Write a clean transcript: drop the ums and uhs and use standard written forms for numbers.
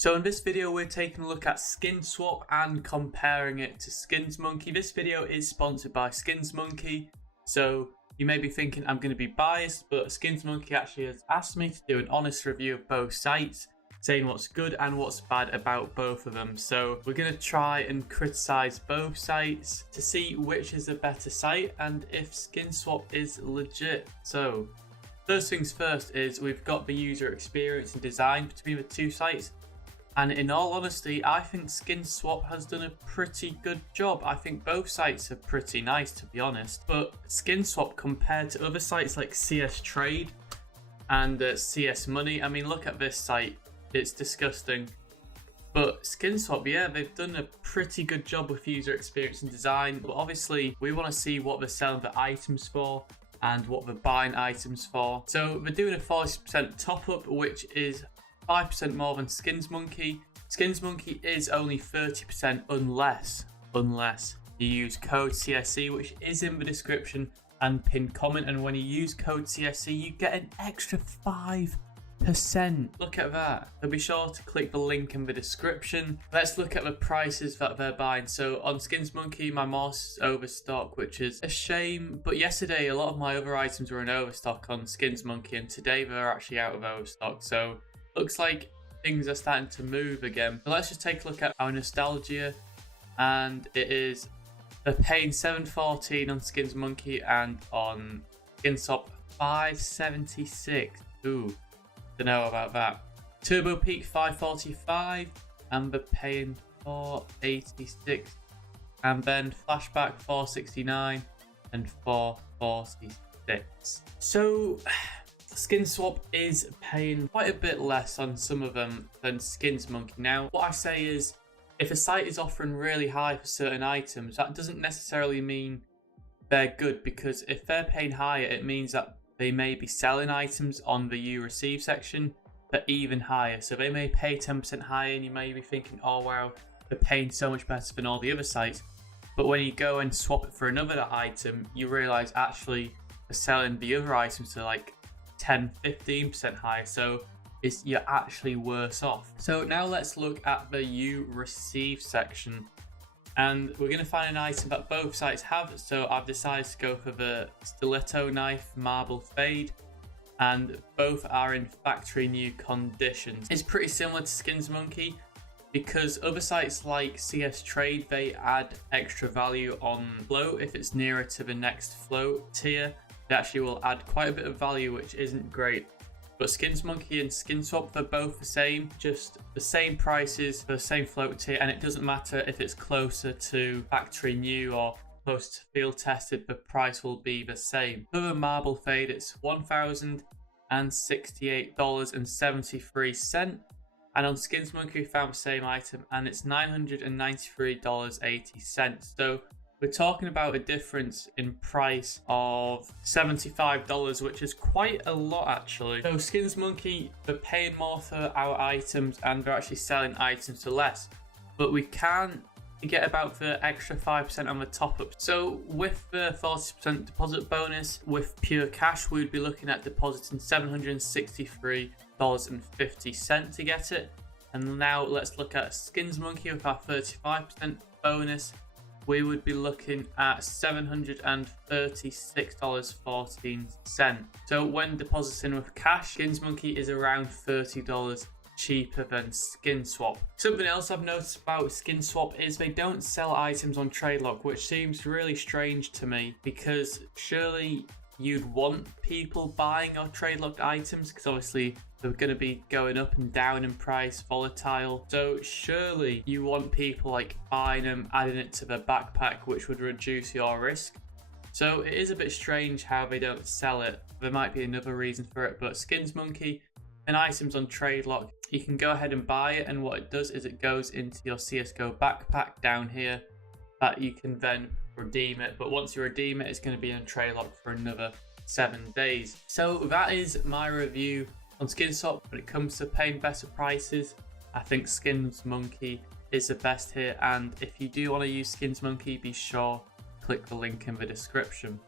So in this video, we're taking a look at Skinswap and comparing it to SkinsMonkey. This video is sponsored by SkinsMonkey. So you may be thinking I'm going to be biased, but SkinsMonkey actually has asked me to do an honest review of both sites, saying what's good and what's bad about both of them. So we're going to try and criticize both sites to see which is a better site and if Skinswap is legit. So first things first is we've got the user experience and design between the two sites. And in all honesty, I think Skinswap has done a pretty good job. I think both sites are pretty nice, to be honest. But Skinswap, compared to other sites like CS Trade and CS Money, I mean, look at this site. It's disgusting. But Skinswap, yeah, they've done a pretty good job with user experience and design. But obviously, we want to see what they're selling the items for and what they're buying items for. So they're doing a 40% top up, which is 5% more than SkinsMonkey. SkinsMonkey is only 30% unless you use code CSE, which is in the description and pinned comment. And when you use code CSE, you get an extra 5%. Look at that. So be sure to click the link in the description. Let's look at the prices that they're buying. So on SkinsMonkey, my mouse is overstock, which is a shame. But yesterday, a lot of my other items were in overstock on SkinsMonkey, and today they're actually out of overstock. So looks like things are starting to move again. So let's just take a look at our nostalgia, and it is they're paying $7.14 on SkinsMonkey and on Skinswap $5.76. Ooh, don't know about that. Turbo Peak $5.45 and they're paying $4.86, and then Flashback $4.69 and $4.46. So Skinswap is paying quite a bit less on some of them than SkinsMonkey. Now, what I say is, if a site is offering really high for certain items, that doesn't necessarily mean they're good, because if they're paying higher, it means that they may be selling items on the you receive section that are even higher. So they may pay 10% higher, and you may be thinking, oh wow, they're paying so much better than all the other sites. But when you go and swap it for another item, you realize actually they're selling the other items to like 10-15% higher, so you're actually worse off. So now let's look at the you receive section, and we're going to find an item that both sites have. So I've decided to go for the stiletto knife marble fade, and both are in factory new conditions. It's pretty similar to SkinsMonkey, because other sites like CS Trade, they add extra value on float. If it's nearer to the next float tier, they actually will add quite a bit of value, which isn't great. But SkinsMonkey and Skinswap, they're both the same, just the same prices for the same float tier, and it doesn't matter if it's closer to factory new or close to field tested, the price will be the same. For the marble fade, it's $1,068.73, and on SkinsMonkey we found the same item and it's $993.80. So we're talking about a difference in price of $75, which is quite a lot actually. So SkinsMonkey, they're paying more for our items and they're actually selling items for less. But we can get about the extra 5% on the top up. So with the 40% deposit bonus, with pure cash, we'd be looking at depositing $763.50 to get it. And now let's look at SkinsMonkey with our 35% bonus. We would be looking at $736.14. So when depositing with cash, SkinsMonkey is around $30 cheaper than Skinswap. Something else I've noticed about Skinswap is they don't sell items on TradeLock, which seems really strange to me, because surely you'd want people buying your TradeLock items, because obviously they're going to be going up and down in price, volatile. So surely you want people like buying them, adding it to their backpack, which would reduce your risk. So it is a bit strange how they don't sell it. There might be another reason for it, but SkinsMonkey and items on TradeLock, you can go ahead and buy it, and what it does is it goes into your CSGO backpack down here that you can then redeem it. But once you redeem it, it's going to be on TradeLock for another 7 days. So that is my review on Skinswap. When it comes to paying better prices, I think SkinsMonkey is the best here, and if you do want to use SkinsMonkey, be sure to click the link in the description.